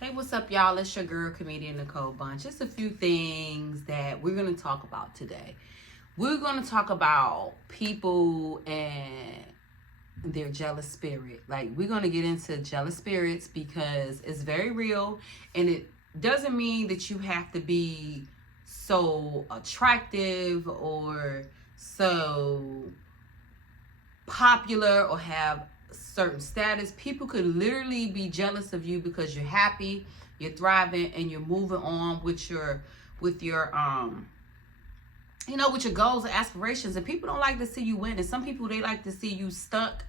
Hey, what's up, y'all? It's your girl, comedian Nicole Bunch. Just a few things that we're going to talk about today. We're going to talk about people and their jealous spirit. Like, we're going to get into jealous spirits because it's very real, and it doesn't mean that you have to be so attractive or so popular or have certain status. People could literally be jealous of you because you're happy, you're thriving, and you're moving on with your with your with your goals and aspirations. And people don't like to see you win, and some people, they like to see you stuck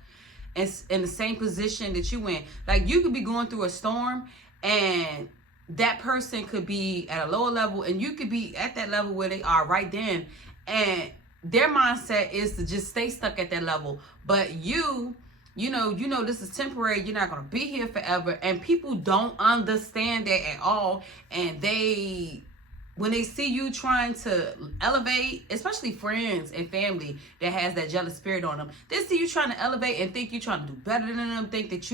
in the same position that you in. Like, you could be going through a storm, and that person could be at a lower level, and you could be at that level where they are right then, and their mindset is to just stay stuck at that level. But you know this is temporary. You're not going to be here forever. And people don't understand that at all. And when they see you trying to elevate, especially friends and family that has that jealous spirit on them, they see you trying to elevate and think you're trying to do better than them, think that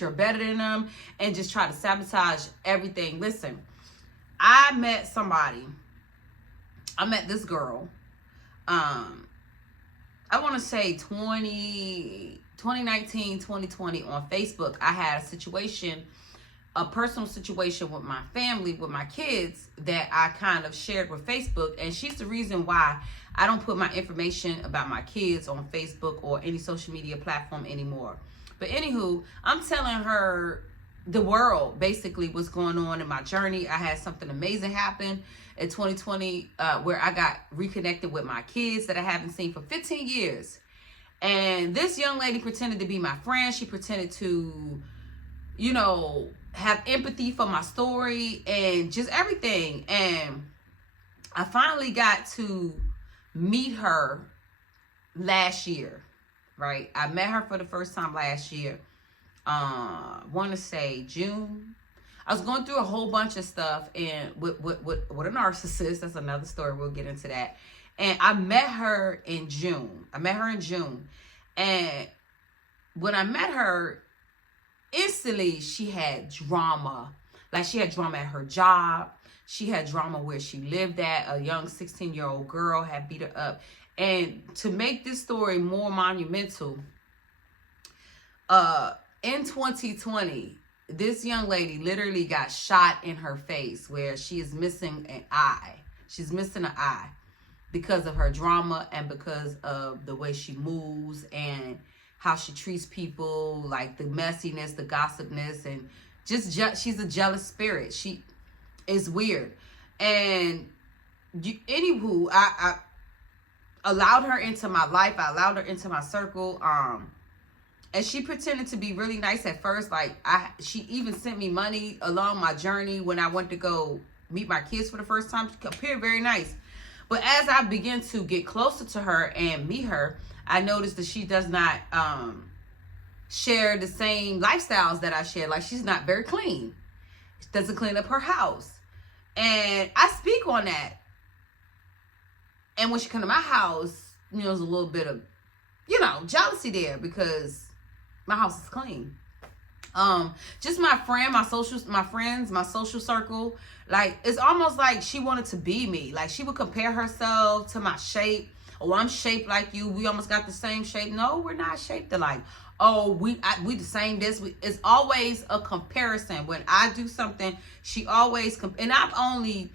you're better than them, and just try to sabotage everything. Listen, I met this girl. I want to say 2019, 2020 on Facebook. I had a personal situation with my family, with my kids, that I kind of shared with Facebook. And she's the reason why I don't put my information about my kids on Facebook or any social media platform anymore. But anywho, I'm telling her the world basically what's going on in my journey. I had something amazing happen in 2020 where I got reconnected with my kids that I haven't seen for 15 years. And this young lady pretended to be my friend. She pretended to, have empathy for my story and just everything. And I finally got to meet her last year, right? I met her for the first time last year. Want to say June. I was going through a whole bunch of stuff, and with a narcissist. That's another story. We'll get into that. And I met her in June. And when I met her, instantly she had drama. Like, she had drama at her job. She had drama where she lived at. A young 16-year-old girl had beat her up. And to make this story more monumental, in 2020, this young lady literally got shot in her face where she is missing an eye. She's missing an eye because of her drama and because of the way she moves and how she treats people, like the messiness, the gossipness, and she's a jealous spirit. She is weird. And anywho, I allowed her into my life. I allowed her into my circle. And she pretended to be really nice at first. Like, she even sent me money along my journey when I went to go meet my kids for the first time. She appeared very nice. But as I began to get closer to her and meet her, I noticed that she does not share the same lifestyles that I share. Like, she's not very clean. She doesn't clean up her house. And I speak on that. And when she come to my house, there's a little bit of, jealousy there because my house is clean. Just my friends, my social circle. Like, it's almost like she wanted to be me. Like, she would compare herself to my shape. Oh, I'm shaped like you. We almost got the same shape. No, we're not shaped alike. Oh, we the same this. It's always a comparison. When I do something, she always and I've only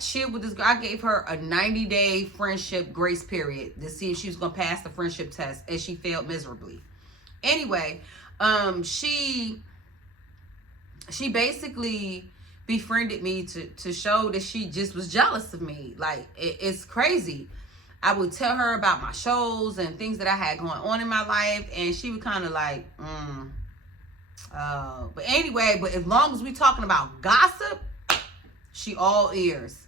chilled with this girl. I gave her a 90-day friendship grace period to see if she was gonna pass the friendship test, and she failed miserably. Anyway, she basically befriended me to show that she just was jealous of me. Like, it's crazy. I would tell her about my shows and things that I had going on in my life, and she would kind of like, but anyway, but as long as we talking about gossip, she all ears.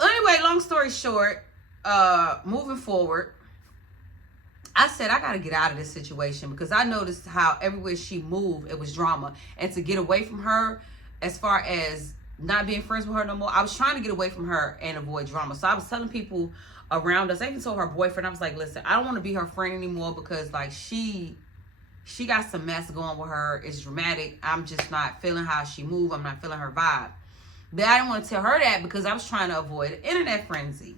Anyway, long story short, moving forward, I said, I got to get out of this situation because I noticed how everywhere she moved, it was drama. And to get away from her, as far as not being friends with her no more, I was trying to get away from her and avoid drama. So I was telling people around us, I even told her boyfriend, I was like, listen, I don't want to be her friend anymore because, like, she She got some mess going with her. It's dramatic. I'm just not feeling how she move. I'm not feeling her vibe. But I didn't want to tell her that because I was trying to avoid an internet frenzy.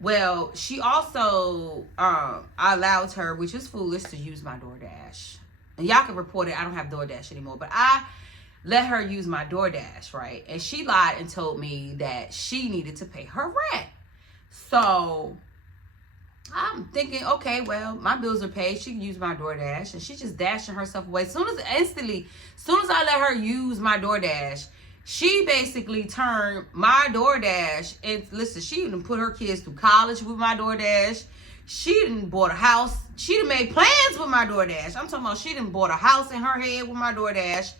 Well, she also, I allowed her, which is foolish, to use my DoorDash. And y'all can report it. I don't have DoorDash anymore. But I let her use my DoorDash, right? And she lied and told me that she needed to pay her rent. So I'm thinking, okay, well, my bills are paid. She can use my DoorDash. And she's just dashing herself away. As soon as I let her use my DoorDash, she basically turned my DoorDash, and listen, she even put her kids through college with my DoorDash. She done bought a house. She done made plans with my DoorDash. I'm talking about she done bought a house in her head with my DoorDash.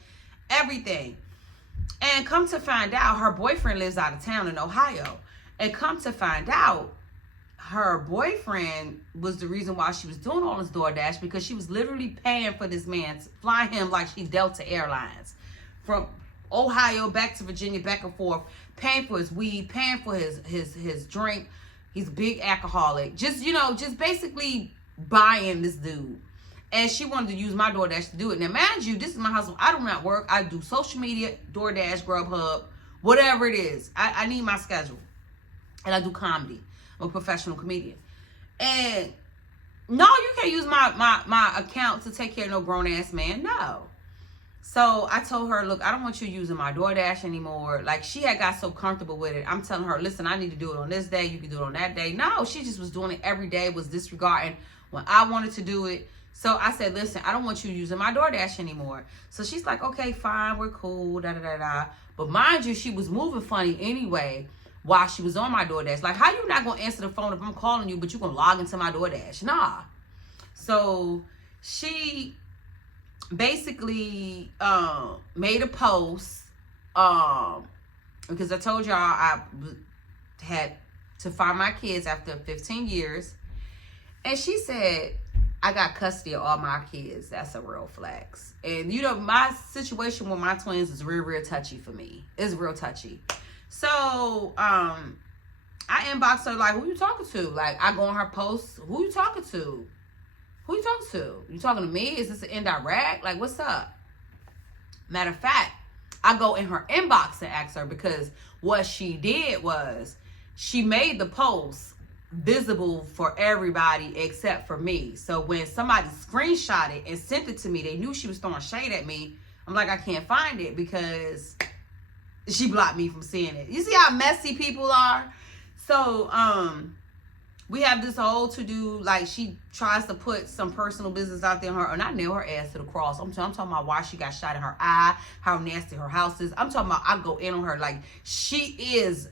Everything. And come to find out, her boyfriend lives out of town in Ohio. And come to find out, her boyfriend was the reason why she was doing all this DoorDash, because she was literally paying for this man to fly him like she Delta Airlines. From Ohio back to Virginia, back and forth, paying for his weed, paying for his drink. He's a big alcoholic. Just basically buying this dude. And she wanted to use my DoorDash to do it. Now, mind you, this is my hustle. I do not work. I do social media, DoorDash, Grubhub, whatever it is. I need my schedule. And I do comedy. I'm a professional comedian. And no, you can't use my account to take care of no grown-ass man. No. So I told her, look, I don't want you using my DoorDash anymore. Like, she had got so comfortable with it. I'm telling her, listen, I need to do it on this day. You can do it on that day. No, she just was doing it every day, was disregarding when I wanted to do it. So I said, listen, I don't want you using my DoorDash anymore. So she's like, okay, fine, we're cool, da-da-da-da. But mind you, she was moving funny anyway while she was on my DoorDash. Like, how you not going to answer the phone if I'm calling you, but you going to log into my DoorDash? Nah. So she basically made a post because I told y'all I had to find my kids after 15 years. And she said, I got custody of all my kids. That's a real flex. And, my situation with my twins is real, real touchy for me. It's real touchy. So, I inboxed her, like, who you talking to? Like, I go on her post, who you talking to? Who you talking to? You talking to me? Is this an indirect? Like, what's up? Matter of fact, I go in her inbox and ask her, because what she did was she made the post visible for everybody except for me. So when somebody screenshot it and sent it to me, they knew she was throwing shade at me. I'm like, I can't find it because she blocked me from seeing it. You see how messy people are? So, we have this whole to-do, like, she tries to put some personal business out there on her, and I nail her ass to the cross. I'm talking about why she got shot in her eye, how nasty her house is. I'm talking about I go in on her like she is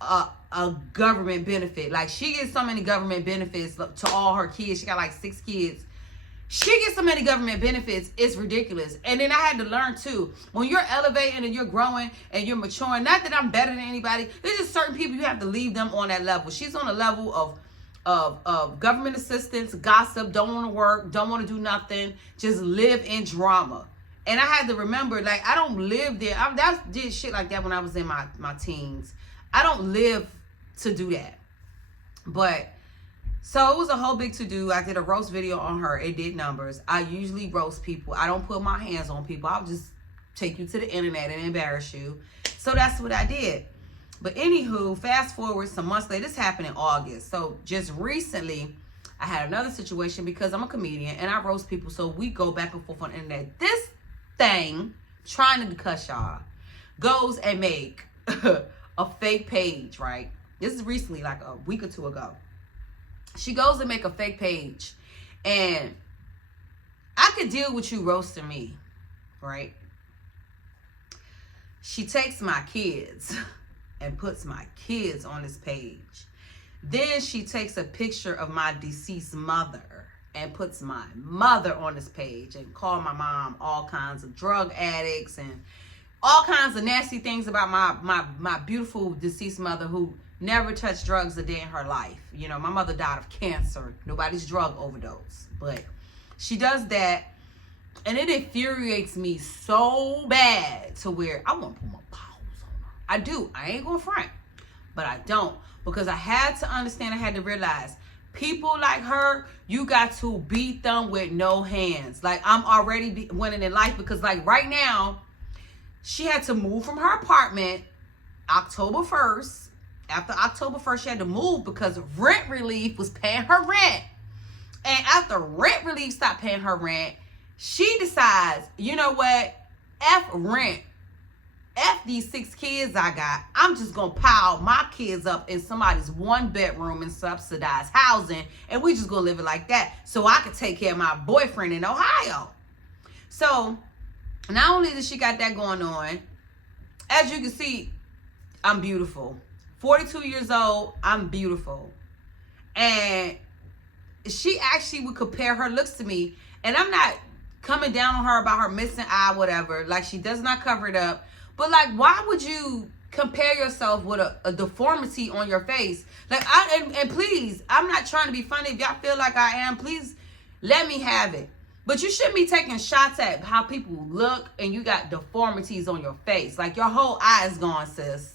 a government benefit. Like, she gets so many government benefits to all her kids. She got like 6 kids. She gets so many government benefits, it's ridiculous. And then I had to learn too, when you're elevating and you're growing and you're maturing, not that I'm better than anybody, there's just certain people you have to leave them on that level. She's on a level of government assistance, gossip, don't want to work, don't want to do nothing, just live in drama. And I had to remember, like, I don't live there. I did shit like that when I was in my teens. I don't live to do that. But so it was a whole big to-do. I did a roast video on her. It did numbers. I usually roast people. I don't put my hands on people. I'll just take you to the internet and embarrass you. So that's what I did. But anywho, fast forward some months later. This happened in August. So just recently, I had another situation because I'm a comedian and I roast people. So we go back and forth on the internet. This thing, trying to cuss y'all, goes and make a fake page, right? This is recently, like a week or two ago. She goes and make a fake page, and I could deal with you roasting me, right? She takes my kids and puts my kids on this page. Then she takes a picture of my deceased mother and puts my mother on this page and call my mom all kinds of drug addicts and all kinds of nasty things about my beautiful deceased mother who never touched drugs a day in her life. My mother died of cancer. Nobody's drug overdose. But she does that, and it infuriates me so bad to where I want to put my paws on her. I do. I ain't going to front. But I don't. Because I had to understand, I had to realize, People like her, you got to beat them with no hands. Like, I'm already winning in life because, like, right now, she had to move from her apartment October 1st. After October 1st, she had to move because rent relief was paying her rent. And after rent relief stopped paying her rent, she decides, you know what? F rent. F these 6 kids I got. I'm just going to pile my kids up in somebody's 1-bedroom and subsidized housing. And we just going to live it like that. So I could take care of my boyfriend in Ohio. So not only does she got that going on, as you can see, I'm beautiful. 42 years old, I'm beautiful. And she actually would compare her looks to me. And I'm not coming down on her about her missing eye, whatever. Like, she does not cover it up. But, like, why would you compare yourself with a deformity on your face? Like, and please, I'm not trying to be funny. If y'all feel like I am, please let me have it. But you shouldn't be taking shots at how people look and you got deformities on your face. Like, your whole eye is gone, sis.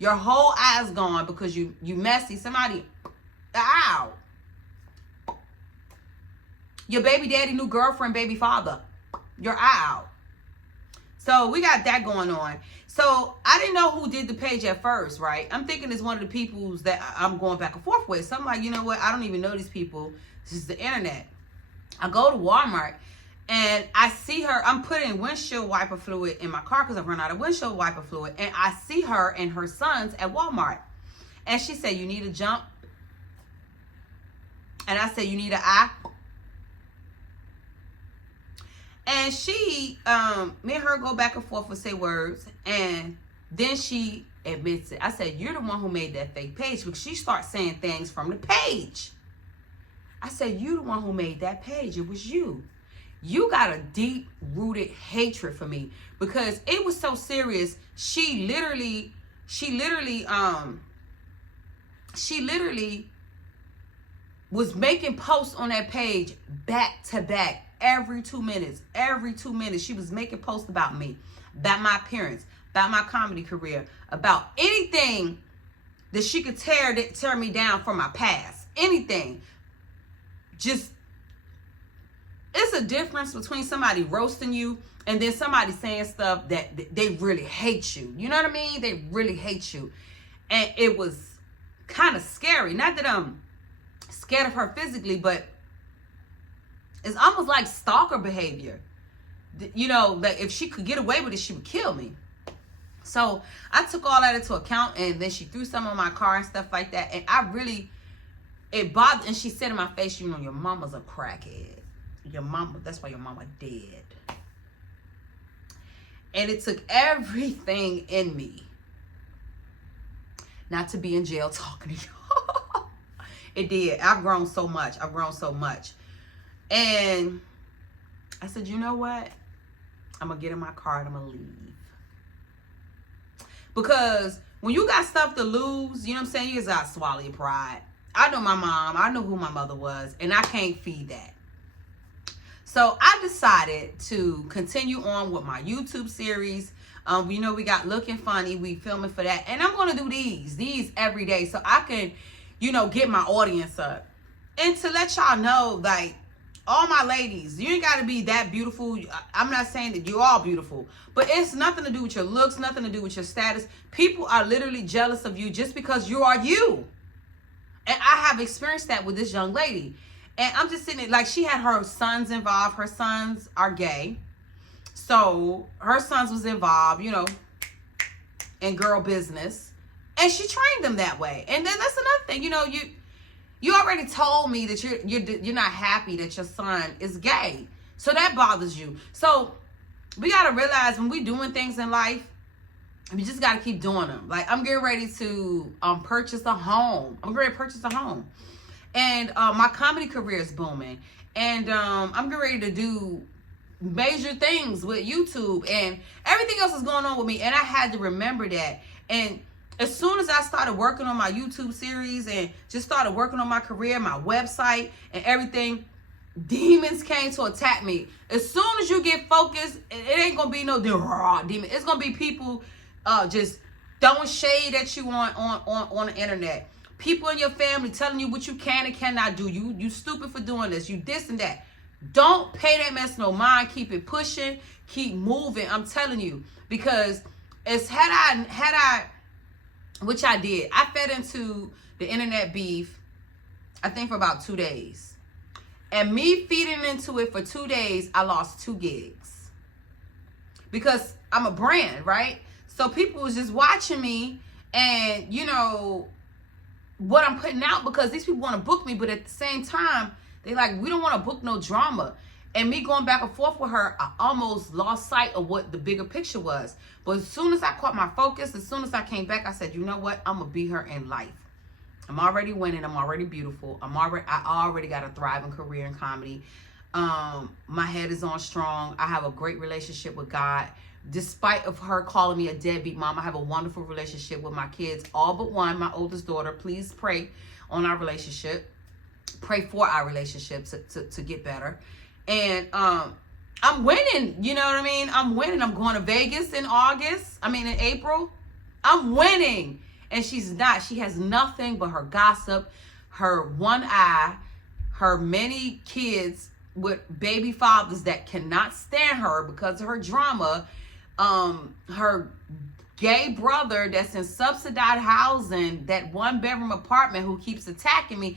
Your whole eye is gone because you messy. Somebody, ow. Your baby daddy, new girlfriend, baby father. Your eye out. So we got that going on. So I didn't know who did the page at first, right? I'm thinking it's one of the peoples that I'm going back and forth with. So I'm like, you know what? I don't even know these people. This is the internet. I go to Walmart and I see her. I'm putting windshield wiper fluid in my car because I've run out of windshield wiper fluid. And I see her and her sons at Walmart. And she said, you need a jump? And I said, you need an eye? And she, me and her go back and forth and say words. And then she admits it. I said, you're the one who made that fake page. Because she starts saying things from the page. I said, you the one who made that page. It was you. You got a deep-rooted hatred for me. Because it was so serious. She literally was making posts on that page back to back. Every 2 minutes, she was making posts about me, about my appearance, about my comedy career, about anything that she could tear me down from my past. Anything. Just, it's a difference between somebody roasting you and then somebody saying stuff that they really hate you. You know what I mean? They really hate you. And it was kind of scary. Not that I'm scared of her physically, but it's almost like stalker behavior. You know, that if she could get away with it, she would kill me. So I took all that into account, and then she threw some on my car and stuff like that. And I really, it bothered. And she said in my face, you know, your mama's a crackhead. Your mama, that's why your mama dead. And it took everything in me not to be in jail talking to you. It did. I've grown so much. And I said, you know what? I'm going to get in my car and I'm going to leave. Because when you got stuff to lose, you know what I'm saying? You just got to swallow your pride. I know my mom. I know who my mother was. And I can't feed that. So I decided to continue on with my YouTube series. You know, we got Looking Funny. We filming for that. And I'm going to do these every day. So I can, you know, get my audience up. And to let y'all know, like, all my ladies, you ain't got to be that beautiful. I'm not saying that you're all beautiful, but it's nothing to do with your looks, nothing to do with your status. People are literally jealous of you just because you are you. And I have experienced that with this young lady. And I'm just sitting there, like, she had her sons involved. Her sons are gay. So her sons was involved, you know, in girl business. And she trained them that way. And then that's another thing, you know, you already told me that you're not happy that your son is gay. So that bothers you. So we got to realize when we're doing things in life, we just got to keep doing them. Like, I'm getting ready to purchase a home. And my comedy career is booming. And I'm getting ready to do major things with YouTube. And everything else is going on with me. And I had to remember that. And as soon as I started working on my YouTube series and just started working on my career, my website and everything, demons came to attack me. As soon as you get focused, it ain't going to be no demon. It's going to be people just throwing shade at you on the internet. People in your family telling you what you can and cannot do. You stupid for doing this. You this and that. Don't pay that mess no mind. Keep it pushing. Keep moving. I'm telling you. Because it's had I, which I did, I fed into the internet beef, I think for about 2 days. And me feeding into it for 2 days, I lost 2 gigs. Because I'm a brand, right? So people was just watching me and, you know, what I'm putting out, because these people want to book me, but at the same time, they like, we don't want to book no drama. And me going back and forth with her, I almost lost sight of what the bigger picture was. But as soon as I caught my focus, as soon as I came back, I said, you know what? I'm going to be her in life. I'm already winning. I'm already beautiful. I already got a thriving career in comedy. My head is on strong. I have a great relationship with God. Despite of her calling me a deadbeat mom, I have a wonderful relationship with my kids, all but one, my oldest daughter. Please pray on our relationship. Pray for our relationship to get better. And I'm winning. You know what I mean? I'm winning. I'm going to Vegas in April. I'm winning. And she's not. She has nothing but her gossip, her one eye, her many kids with baby fathers that cannot stand her because of her drama, her gay brother that's in subsidized housing, that 1-bedroom apartment who keeps attacking me.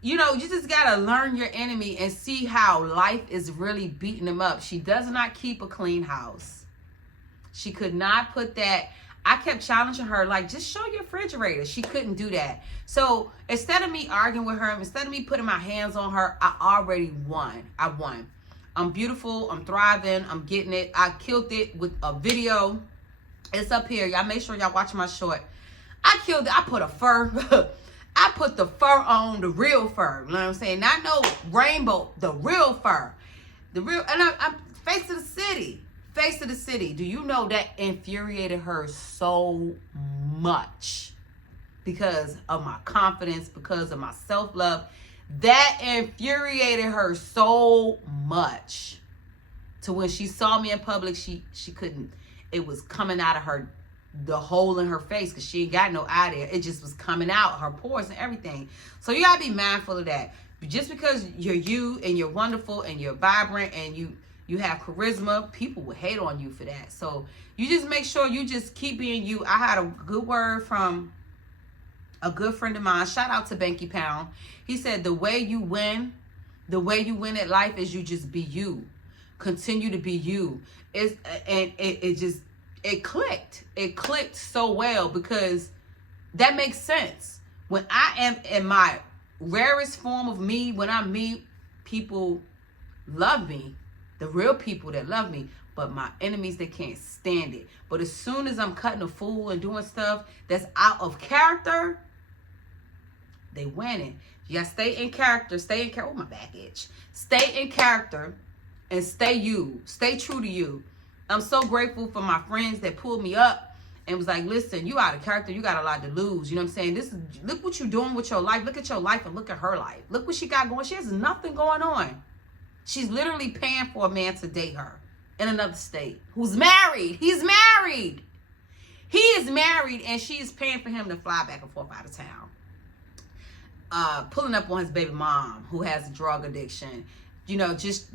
You know, you just got to learn your enemy and see how life is really beating him up. She does not keep a clean house. She could not put that. I kept challenging her, like, just show your refrigerator. She couldn't do that. So instead of me arguing with her, instead of me putting my hands on her, I already won. I won. I'm beautiful. I'm thriving. I'm getting it. I killed it with a video. It's up here. Y'all make sure y'all watch my short. I killed it. I put a fur. I put the fur on, the real fur. You know what I'm saying? Not no rainbow, the real fur. The real, and I'm face of the city. Face of the city. Do you know that infuriated her so much? Because of my confidence, because of my self-love. That infuriated her so much. To when she saw me in public, she couldn't. It was coming out of her, the hole in her face, because she ain't got no eye there. It just was coming out, her pores and everything. So you gotta be mindful of that. Just because you're you and you're wonderful and you're vibrant and you have charisma, people will hate on you for that. So you just make sure you just keep being you. I had a good word from a good friend of mine. Shout out to Banky Pound. He said the way you win at life is you just be you. Continue to be you. It clicked. It clicked so well, because that makes sense. When I am in my rarest form of me, when I meet people, love me, the real people that love me, but my enemies, they can't stand it. But as soon as I'm cutting a fool and doing stuff that's out of character, they winning. You gotta stay in character. Stay in character. Oh, my back itch. Stay in character and stay you. Stay true to you. I'm so grateful for my friends that pulled me up and was like, listen, you out of character. You got a lot to lose. You know what I'm saying? Look what you're doing with your life. Look at your life and look at her life. Look what she got going. She has nothing going on. She's literally paying for a man to date her in another state who's married. He's married. He is married, and she is paying for him to fly back and forth out of town. Pulling up on his baby mom who has a drug addiction. You know, just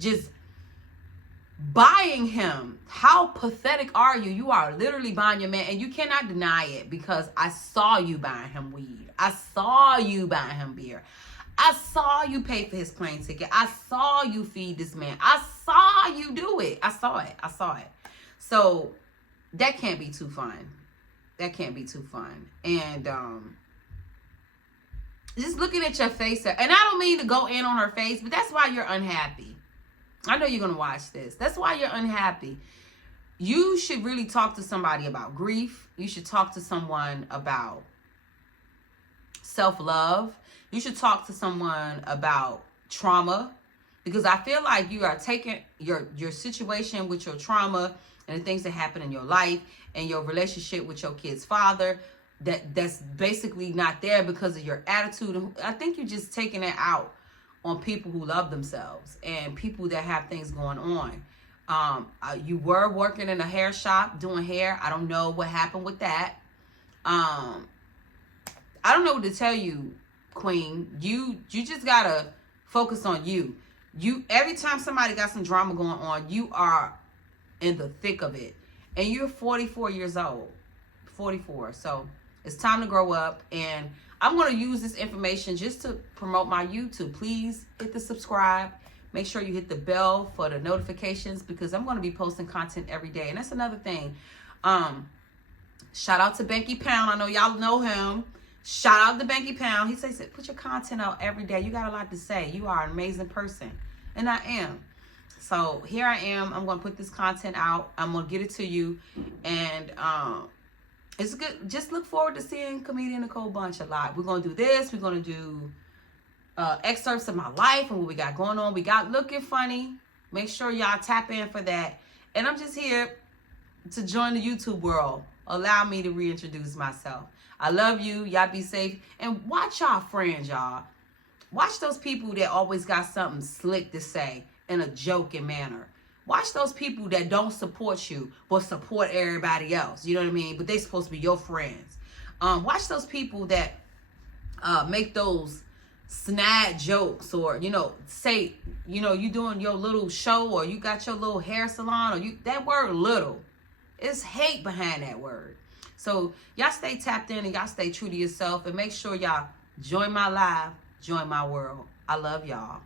buying him. How pathetic are you? You are literally buying your man, and you cannot deny it, because I saw you buying him weed. I saw you buying him beer. I saw you pay for his plane ticket. I saw you feed this man. I saw you do it. I saw it. So that can't be too fun. That can't be too fun. And just looking at your face, and I don't mean to go in on her face, but that's why you're unhappy. I know you're going to watch this. That's why you're unhappy. You should really talk to somebody about grief. You should talk to someone about self-love. You should talk to someone about trauma, because I feel like you are taking your situation with your trauma and the things that happen in your life and your relationship with your kid's father that's basically not there because of your attitude. I think you're just taking it out on people who love themselves and people that have things going on. You were working in a hair shop doing hair. I don't know what happened with that. I don't know what to tell you, Queen. You just gotta focus on you. Every time somebody got some drama going on, you are in the thick of it. And you're 44 years old. 44. So it's time to grow up. And I'm going to use this information just to promote my YouTube. Please hit the subscribe. Make sure you hit the bell for the notifications, because I'm going to be posting content every day. And that's another thing. Shout out to Banky Pound. I know y'all know him. Shout out to Banky Pound. He says, put your content out every day. You got a lot to say. You are an amazing person. And I am. So here I am. I'm going to put this content out. I'm going to get it to you. And it's good. Just look forward to seeing Comedian Nicole Bunch a lot. We're going to do this. We're going to do excerpts of my life and what we got going on. We got Looking Funny. Make sure y'all tap in for that. And I'm just here to join the YouTube world. Allow me to reintroduce myself. I love you. Y'all be safe. And watch y'all friends, y'all. Watch those people that always got something slick to say in a joking manner. Watch those people that don't support you but support everybody else. You know what I mean? But they supposed to be your friends. Watch those people that make those snide jokes, or say you doing your little show, or you got your little hair salon, or that word little. It's hate behind that word. So y'all stay tapped in and y'all stay true to yourself, and make sure y'all join my live, join my world. I love y'all.